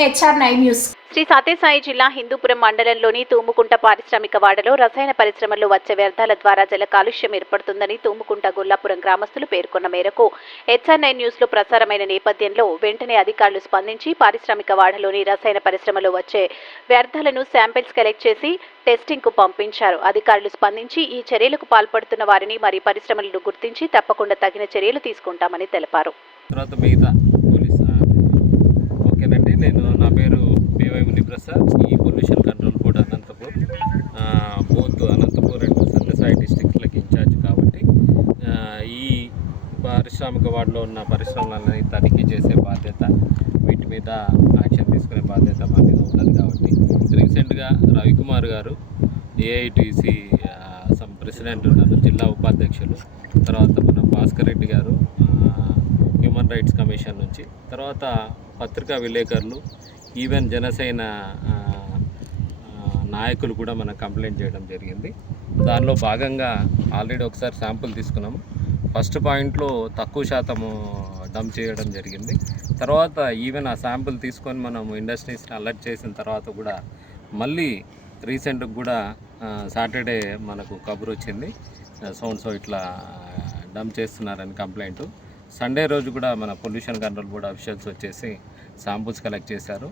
HR9 news. Shri Sathya Sai జిల్లా హిందూపురం మండలంలోని తూముకుంట పారిశ్రామిక వాడలో రసాయన పరిశ్రమల్లో వచ్చే వ్యర్థాల ద్వారా జల కాలుష్యం ఏర్పడుతుందని తూముకుంట గొల్లాపురం గ్రామస్తులు పేర్కొన్న మేరకు HR9 న్యూస్లో ప్రసారమైన నేపథ్యంలో వెంటనే అధికారులు స్పందించి పారిశ్రామిక వాడలోని రసాయన పరిశ్రమలో వచ్చే వ్యర్థాలను శాంపిల్స్ కలెక్ట్ చేసి టెస్టింగ్కు పంపించారు. అధికారులు స్పందించి ఈ చర్యలకు పాల్పడుతున్న వారిని మరి పరిశ్రమలను గుర్తించి తప్పకుండా తగిన చర్యలు తీసుకుంటామని తెలిపారు. ఓకేనండి, నా పేరు పివై మునిప్రసాద్, ఈ pollution control board Anantapur, both Anantapur and Satyasai డిస్ట్రిక్ట్లకి ఇన్ఛార్జ్ కాబట్టి ఈ పారిశ్రామిక వార్డులో ఉన్న పరిశ్రమలని తనిఖీ చేసే బాధ్యత, వీటి మీద యాక్షన్ తీసుకునే బాధ్యత మా మీద ఉంటుంది. కాబట్టి రీసెంట్గా రవికుమార్ గారు ఏఐటీసీ ప్రెసిడెంట్ ఉన్నారు, జిల్లా ఉపాధ్యక్షులు, తర్వాత మన భాస్కర్ రెడ్డి గారు హ్యూమన్ రైట్స్ కమిషన్ నుంచి, తర్వాత పత్రికా విలేకరులు, ఈవెన్ జనసేన నాయకులు కూడా మనం కంప్లైంట్ చేయడం జరిగింది. దానిలో భాగంగా ఆల్రెడీ ఒకసారి శాంపుల్ తీసుకున్నాము. ఫస్ట్ పాయింట్లో తక్కువ శాతము డంప్ చేయడం జరిగింది. తర్వాత ఈవెన్ ఆ శాంపుల్ తీసుకొని మనం ఇండస్ట్రీస్ని అలర్ట్ చేసిన తర్వాత కూడా మళ్ళీ రీసెంట్గా కూడా సాటర్డే మనకు కబురు వచ్చింది, సో ఇట్లా డంప్ చేస్తున్నారని కంప్లైంట్. సండే రోజు కూడా మన పొల్యూషన్ కంట్రోల్ బోర్డ్ అఫీషియల్స్ వచ్చేసి శాంపుల్స్ కలెక్ట్ చేశారు.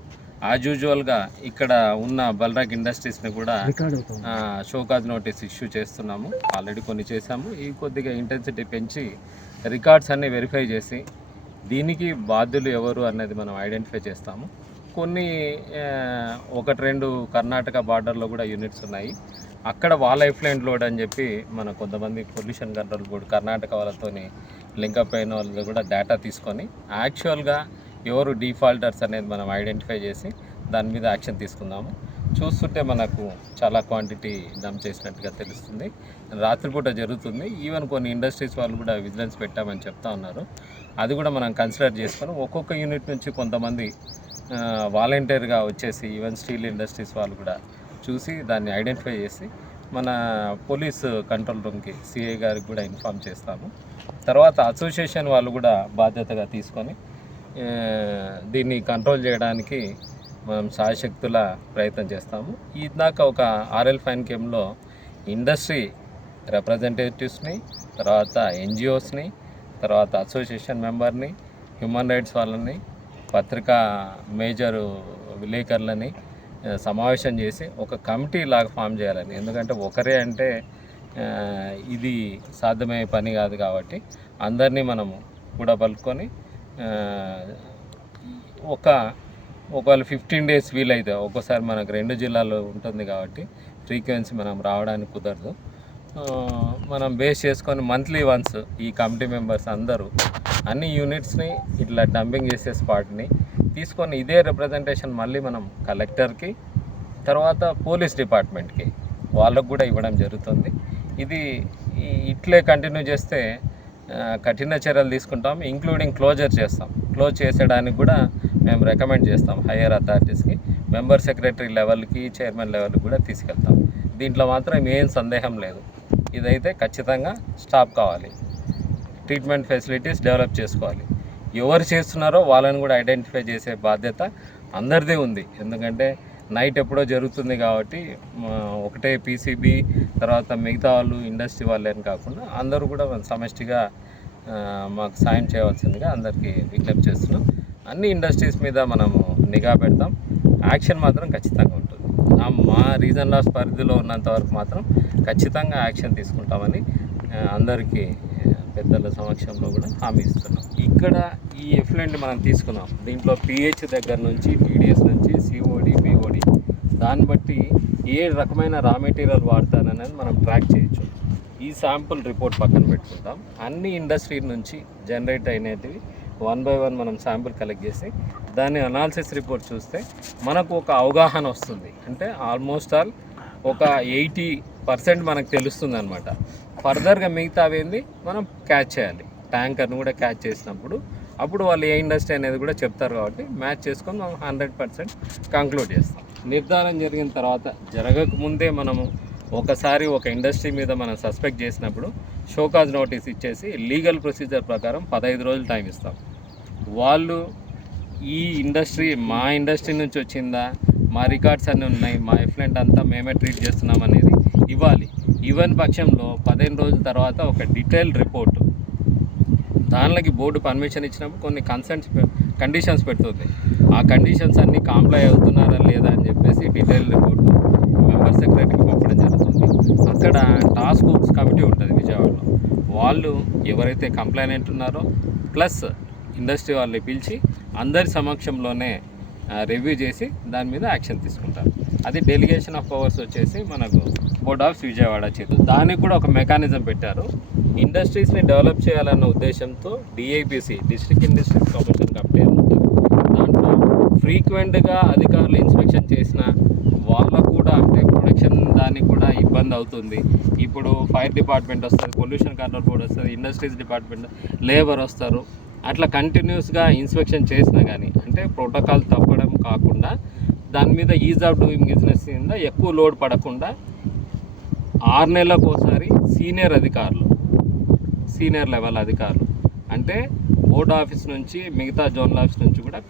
యాజ్ యూజువల్గా ఇక్కడ ఉన్న బల్రాగ్ ఇండస్ట్రీస్ని కూడా షోకాజ్ నోటీస్ ఇష్యూ చేస్తున్నాము. ఆల్రెడీ కొన్ని చేశాము. ఈ కొద్దిగా ఇంటెన్సిటీ పెంచి రికార్డ్స్ అన్నీ వెరిఫై చేసి దీనికి బాధ్యులు ఎవరు అనేది మనం ఐడెంటిఫై చేస్తాము. కొన్ని 1-2 కర్ణాటక బార్డర్లో కూడా యూనిట్స్ ఉన్నాయి. అక్కడ వాళ్ళ ఎఫ్లైన్ లోడ్ అని చెప్పి మన కొంతమంది పొల్యూషన్ కంట్రోల్ బోర్డు కర్ణాటక వాళ్ళతోని లింకప్ అయిన వాళ్ళు కూడా డేటా తీసుకొని యాక్చువల్గా ఎవరు డిఫాల్టర్స్ అనేది మనం ఐడెంటిఫై చేసి దాని మీద యాక్షన్ తీసుకుందాము. చూస్తుంటే మనకు చాలా క్వాంటిటీ డంప్ చేసినట్టుగా తెలుస్తుంది. రాత్రిపూట జరుగుతుంది. ఈవెన్ కొన్ని ఇండస్ట్రీస్ వాళ్ళు కూడా విజిలెన్స్ పెట్టామని చెప్తా ఉన్నారు. అది కూడా మనం కన్సిడర్ చేసుకొని ఒక్కొక్క యూనిట్ నుంచి కొంతమంది వాలంటీర్గా వచ్చేసి ఈవెన్ స్టీల్ ఇండస్ట్రీస్ వాళ్ళు కూడా చూసి దాన్ని ఐడెంటిఫై చేసి మన పోలీస్ కంట్రోల్ రూమ్కి సిఐ గారికి కూడా ఇన్ఫామ్ చేస్తాము. తర్వాత అసోసియేషన్ వాళ్ళు కూడా బాధ్యతగా తీసుకొని దీన్ని కంట్రోల్ చేయడానికి మనం శాయశక్తుల ప్రయత్నం చేస్తాము. ఇందాక ఒక ఆర్ఎల్ ఫైన్ కేమ్లో ఇండస్ట్రీ రిప్రజెంటేటివ్స్ని, తర్వాత ఎన్జిఓస్ని, తర్వాత అసోసియేషన్ మెంబర్ని, హ్యూమన్ రైట్స్ వాళ్ళని, పత్రికా మేజర్ విలేకరులని సమావేశం చేసి ఒక కమిటీ లాగా ఫామ్ చేయాలని. ఎందుకంటే ఒకరే అంటే ఇది సాధ్యమయ్యే పని కాదు కాబట్టి అందరినీ మనము కూడా పలుకొని ఒకవేళ 15 days వీలైతే, ఒక్కోసారి మనకు 2 జిల్లాలు ఉంటుంది కాబట్టి ఫ్రీక్వెన్సీ మనం రావడానికి కుదరదు. మనం బేస్ చేసుకొని మంత్లీ వన్స్ ఈ కమిటీ మెంబర్స్ అందరూ అన్ని యూనిట్స్ని ఇట్లా డంపింగ్ చేసే స్పాట్ని తీసుకొని ఇదే రిప్రజెంటేషన్ మళ్ళీ మనం కలెక్టర్కి, తర్వాత పోలీస్ డిపార్ట్మెంట్కి వాళ్ళకు కూడా ఇవ్వడం జరుగుతుంది. ఇది ఇట్లే కంటిన్యూ చేస్తే కఠిన చర్యలు తీసుకుంటాం, ఇంక్లూడింగ్ క్లోజ్ చేసేయడానికి కూడా మేము రికమెండ్ చేస్తాం హయ్యర్ అథారిటీస్కి, మెంబర్ సెక్రటరీ లెవెల్కి, చైర్మన్ లెవెల్కి కూడా తీసుకెళ్తాం. దీంట్లో మాత్రం ఏం సందేహం లేదు. ఇదైతే ఖచ్చితంగా స్టాప్ కావాలి. ట్రీట్మెంట్ ఫెసిలిటీస్ డెవలప్ చేసుకోవాలి. ఎవరు చేస్తున్నారో వాళ్ళని కూడా ఐడెంటిఫై చేసే బాధ్యత అందరిదే ఉంది. ఎందుకంటే నైట్ ఎప్పుడో జరుగుతుంది కాబట్టి ఒకటే పీసీబీ తర్వాత మిగతా వాళ్ళు ఇండస్ట్రీ వాళ్ళని కాకుండా అందరూ కూడా సమష్టిగా మాకు సాయం చేయవలసిందిగా అందరికీ విజ్ఞప్తి చేస్తున్నాం. అన్ని ఇండస్ట్రీస్ మీద మనము నిఘా పెడతాం. యాక్షన్ మాత్రం ఖచ్చితంగా ఉంటుంది. మా రీజన్ లాస్ పరిధిలో ఉన్నంత వరకు మాత్రం ఖచ్చితంగా యాక్షన్ తీసుకుంటామని అందరికీ పెద్దల సమక్షంలో కూడా హామీ ఇస్తున్నాం. ఇక్కడ ఈ ఎఫ్లెంట్ మనం తీసుకున్నాం. దీంట్లో పిహెచ్ దగ్గర నుంచి టీడీఎస్ నుంచి సిఓడి, బిఓడి, దాన్ని బట్టి ఏ రకమైన రా మెటీరియల్ వాడతాననేది మనం ట్రాక్ చేయొచ్చు. ఈ శాంపుల్ రిపోర్ట్ పక్కన పెట్టుకుంటాం. అన్ని ఇండస్ట్రీ నుంచి జనరేట్ అయినవి 1 by 1 మనం శాంపుల్ కలెక్ట్ చేసి దాని అనాలిసిస్ రిపోర్ట్ చూస్తే మనకు ఒక అవగాహన వస్తుంది. అంటే ఆల్మోస్ట్ ఆల్ ఒక 80% మనకు తెలుస్తుంది అనమాట. ఫర్దర్గా మిగతా అవేంది మనం క్యాచ్ చేయాలి. ట్యాంకర్ను కూడా క్యాచ్ చేసినప్పుడు అప్పుడు వాళ్ళు ఏ ఇండస్ట్రీ అనేది కూడా చెప్తారు కాబట్టి మ్యాచ్ చేసుకొని మనం 100% కంక్లూడ్ చేస్తాం. నిర్ధారణ జరిగిన తర్వాత జరగకముందే మనము ఒకసారి ఒక ఇండస్ట్రీ మీద మనం సస్పెక్ట్ చేసినప్పుడు షోకాజ్ నోటీస్ ఇచ్చేసి లీగల్ ప్రొసీజర్ ప్రకారం 15 రోజులు టైం ఇస్తాం. వాళ్ళు ఈ ఇండస్ట్రీ మా ఇండస్ట్రీ నుంచి వచ్చిందా, మా రికార్డ్స్ అన్నీ ఉన్నాయి, మా ఎఫ్లెంట్ అంతా మేమే ట్రీట్ చేస్తున్నాం అనేది ఇవ్వాలి. ఇవ్వని పక్షంలో 15 రోజుల తర్వాత ఒక డీటెయిల్డ్ రిపోర్ట్, దానిలోకి బోర్డు పర్మిషన్ ఇచ్చినప్పుడు కొన్ని కండిషన్స్ పెడుతుంది. ఆ కండిషన్స్ అన్నీ కాంప్లై అవుతున్నారా లేదా అని చెప్పేసి డీటెయిల్డ్ రిపోర్ట్ మెంబర్ సెక్రటరీకి పంపడం జరుగుతుంది. అక్కడ టాస్క్ ఫోర్స్ కమిటీ ఉంటుంది విజయవాడలో. వాళ్ళు ఎవరైతే కంప్లైనెంట్ ఉన్నారో ప్లస్ ఇండస్ట్రీ వాళ్ళని పిలిచి అందరి సమక్షంలోనే రివ్యూ చేసి దాని మీద యాక్షన్ తీసుకుంటారు. అది డెలిగేషన్ ఆఫ్ పవర్స్ వచ్చేసి మనకు బోర్డ్ ఆఫ్ విజయవాడ చేతులు. దానికి కూడా ఒక మెకానిజం పెట్టారు. ఇండస్ట్రీస్ని డెవలప్ చేయాలన్న ఉద్దేశంతో డిఐపిసి, డిస్ట్రిక్ట్ ఇండస్ట్రీస్ కమిషన్ కమిటీ అని ఉంటుంది. దాంట్లో ఫ్రీక్వెంట్గా అధికారులు ఇన్స్పెక్షన్ చేసిన వాళ్ళకు కూడా అంటే ప్రొడక్షన్ దానికి కూడా ఇబ్బంది అవుతుంది. ఇప్పుడు ఫైర్ డిపార్ట్మెంట్ వస్తుంది, పొల్యూషన్ కంట్రోల్ బోర్డ్ వస్తుంది, ఇండస్ట్రీస్ డిపార్ట్మెంట్, లేబర్ వస్తారు. అట్లా కంటిన్యూస్గా ఇన్స్పెక్షన్ చేసినా కానీ అంటే ప్రోటోకాల్ తప్పడం కాకుండా దాని మీద ఈజ్ ఆఫ్ డూయింగ్ బిజినెస్ కింద ఎక్కువ లోడ్ పడకుండా 6 నెలలకు ఒకసారి సీనియర్ లెవెల్ అధికారులు అంటే బోర్డ్ ఆఫీస్ నుంచి మిగతా జోనల్ ఆఫీస్ నుంచి కూడా